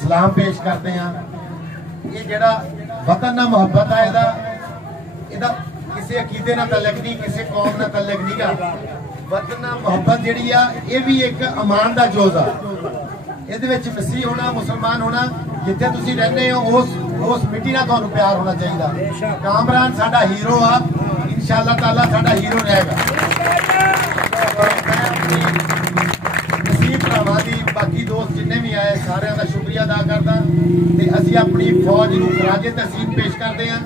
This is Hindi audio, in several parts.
सलाम पेश करते हैं। ये जड़ा वतन ना मुहब्बत है इहदा किसी अकीदे ना तल्लक नहीं, किसी कौम ना तल्लक नहीं गा। वतन ना मुहब्बत जिहड़ी आ ये भी एक अमान दा जोज आ। इहदे विच मसीह होना, मुसलमान होना, जिथे तुसीं रहंदे हो उस मिट्टी नाल तुहानूं प्यार होना चाहिए। कामरान साडा हीरो आ, इंशाअल्लाह ताला साडा हीरो रहेगा। बाकी दोस्त जिन्ने भी आए सारे का शुक्रिया अदा करदा ते असीं अपनी फौज नूं खराजे तहसीन पेश करते हैं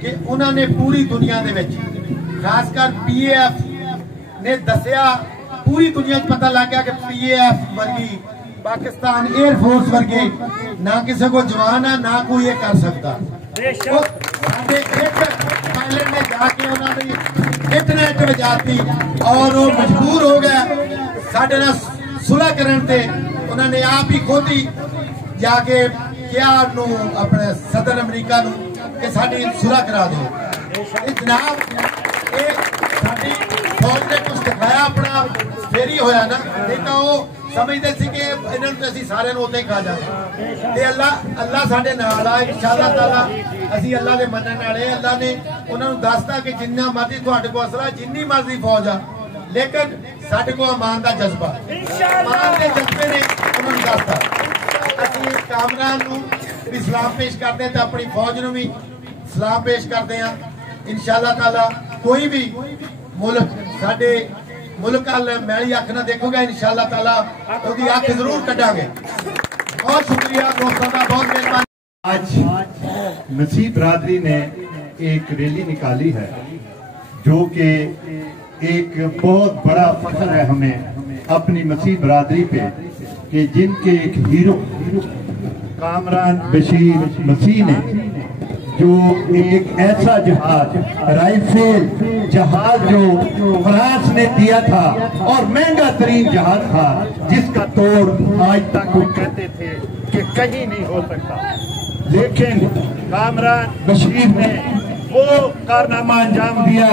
कि उन्होंने पूरी दुनिया दे विच खासकर PAF ने दसिया, पूरी दुनिया पता लग गया कि PAF वर्गी पाकिस्तान एयरफोर्स वर्गे ना किसी को जवान है ना कोई ये कर सकता। एक पायलट ने जाके उन्होंने इंटरनेट बजाती और वो मजबूर हो गया साडे नाल सुलह करन ते उन्होंने आप ही खुद ही जाके क्या अपने सदर अमरीका नूं कि साडी सुलह करा दो। जनाब साडी फौज ने कुछ दिखाया अपना फिर ही होया ना, नहीं तो वो समझते सी कि इन्हां नूं असीं सारे नूं उत्ते ही खा जांगे। ते अल्लाह साडे नाल आ, इंशाअल्लाह ताला असीं अल्लाह दे मनण वाले। अल्लाह ने उन्हां नूं दसदा कि जिन्ना मर्जी तुहाडे कोल असला, जिन्नी मर्जी फौज आ, लेकिन साडे को अमान का जज्बा, अमान के जज्बे ने उन्होंने दसता। असीं कामरान नूं भी सलाम पेश करते हैं तो अपनी फौज नूं भी सलाम पेश करते हैं। इंशाअल्लाह ताला कोई भी मुल्क साडे मुल्क अल मैली अख ना देखोगे, इंशाअल्लाह ताला उसकी अख जरूर कटांगे। बहुत शुक्रिया दोस्तों का, बहुत मेहरबानी। आज मसीह बरादरी ने एक रैली निकाली है जो कि एक बहुत बड़ा फख्र है हमें अपनी मसीह बरादरी पे कि जिनके एक हीरो कामरान बशीर मसीह ने जो एक ऐसा जहाज राइफल जहाज जो फ्रांस ने दिया था और महंगा तरीन जहाज था जिसका तोड़ आज तक वो कहते थे कि कहीं नहीं हो सकता, लेकिन कामरान बशीर ने वो कारनामा अंजाम दिया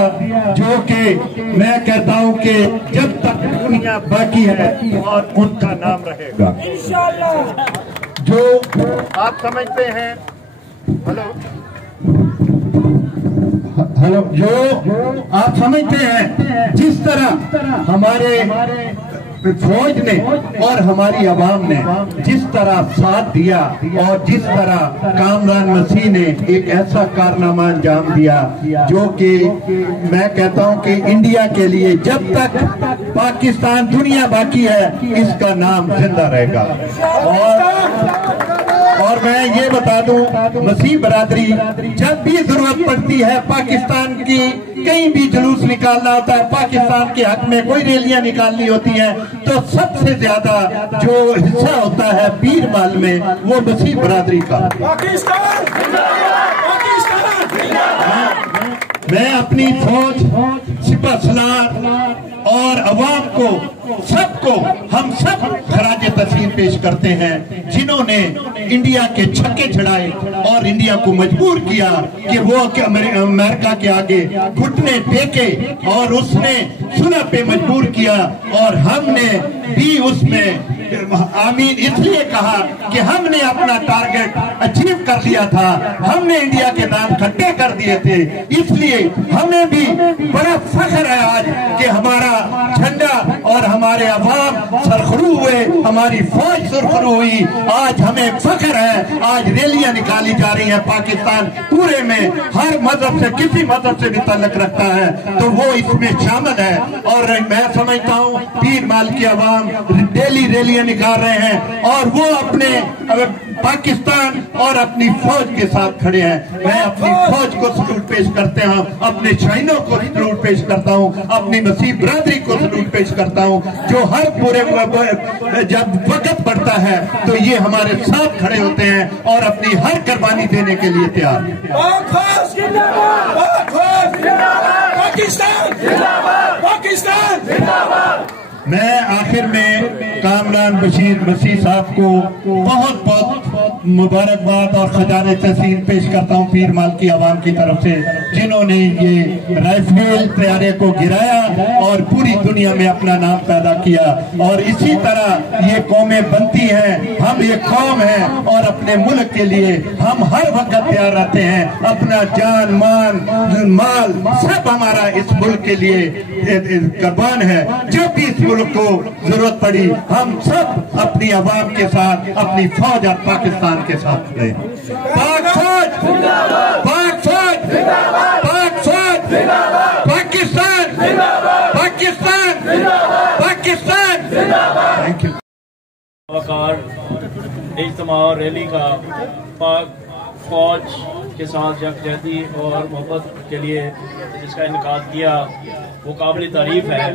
जो कि मैं कहता हूं कि जब तक दुनिया बाकी है और उनका नाम रहेगा इंशाअल्लाह। जो आप समझते हैं हेलो जो आप समझते हैं जिस तरह हमारे फौज ने और हमारी आवाम ने जिस तरह साथ दिया और जिस तरह कामरान मसीह ने एक ऐसा कारनामा अंजाम दिया जो कि मैं कहता हूं कि इंडिया के लिए जब तक पाकिस्तान दुनिया बाकी है इसका नाम जिंदा रहेगा। और मैं ये बता दूं मसीह बरादरी जब भी जरूरत पड़ती है पाकिस्तान की कहीं भी जुलूस निकालना होता है, पाकिस्तान के हक में कोई रैलियां निकालनी होती हैं तो सबसे ज्यादा जो हिस्सा होता है पीर माल में वो मसीह बरादरी का। मैं अपनी फौज सिपह सलार और अवाम को सबको हम सब खराजे तस्लीम पेश करते हैं जिन्होंने इंडिया के छक्के छड़ाए और इंडिया को मजबूर किया कि वो अमेरिका के आगे घुटने टेके और उसने सुलह पे मजबूर किया। और हमने भी उसमें आमीन इसलिए कहा कि हमने अपना टारगेट अचीव कर लिया था, हमने इंडिया के दाम खट्टे कर दिए थे। इसलिए हमें भी बड़ा फख्र है आज कि हमारा झंडा और हमारे अवाम सरखरू हुए, हमारी फौज सुरखरू हुई। आज हमें फख्र है, आज रैलियां निकाली जा रही हैं पाकिस्तान पूरे में, हर मजहब से किसी मजहब से भी ताल्लुक रखता है तो वो इसमें शामिल है। और मैं समझता हूँ पीर माल की अवाम डेली रैलियां निकाल रहे हैं और वो अपने पाकिस्तान और अपनी फौज के साथ खड़े हैं। मैं अपनी फौज को सलूट पेश करते हूँ, अपने शाहीनों को सलूट पेश करता हूँ, अपनी मसीह बिरादरी को सलूट पेश करता हूँ जो हर पूरे जब वक्त बढ़ता है तो ये हमारे साथ खड़े होते हैं और अपनी हर कुर्बानी देने के लिए तैयार हैं। मैं आखिर में कामरान बशीर मसीह साहब को बहुत बहुत मुबारकबाद और खजाने तहसीन पेश करता हूँ पीर माल की आवाम की तरफ से, जिन्होंने ये राइफल तैयारे को गिराया और पूरी दुनिया में अपना नाम पैदा किया। और इसी तरह ये कौमें बनती हैं, हम ये कौम है और अपने मुल्क के लिए हम हर वक्त तैयार रहते हैं, अपना जान मान माल सब हमारा इस मुल्क के लिए कुर्बान है। जब भी इस मुल्क को जरूरत पड़ी हम सब अपनी आवाम के साथ, अपनी फौज और पाकिस्तान के साथ खड़े। पाक फौज, पाक फौज, पाक फौज, पाकिस्तान, पाकिस्तान, पाकिस्तान। Thank you. इज्तिमा और रैली का पाक फौज के साथ यकजहती और मोहब्बत के लिए जिसका इनकाद किया वो काबिल तारीफ है।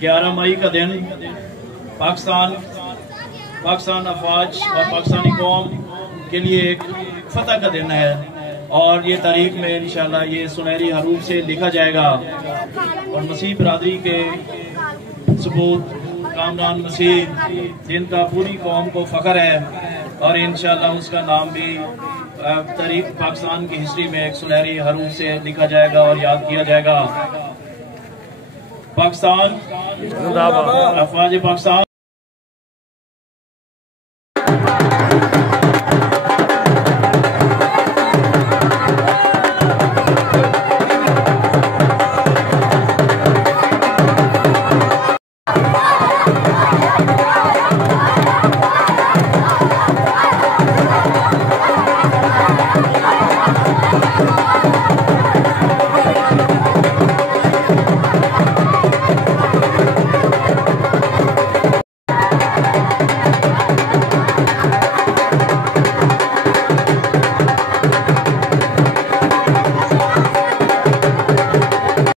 11 मई का दिन पाकिस्तान अफवाज और पाकिस्तानी कौम के लिए एक फतह का दिन है और ये तारीख में इंशाल्लाह ये सुनहरी हरूफ से लिखा जाएगा। और मसीह बिरादरी के सबूत कामरान मसीह जिनका पूरी कौम को फख्र है और इंशाल्लाह उसका नाम भी तारीख पाकिस्तान की हिस्ट्री में एक सुनहरी हरूफ से लिखा जाएगा और याद किया जाएगा। पाकिस्तान जिंदाबाद, अफवाज पाकिस्तान।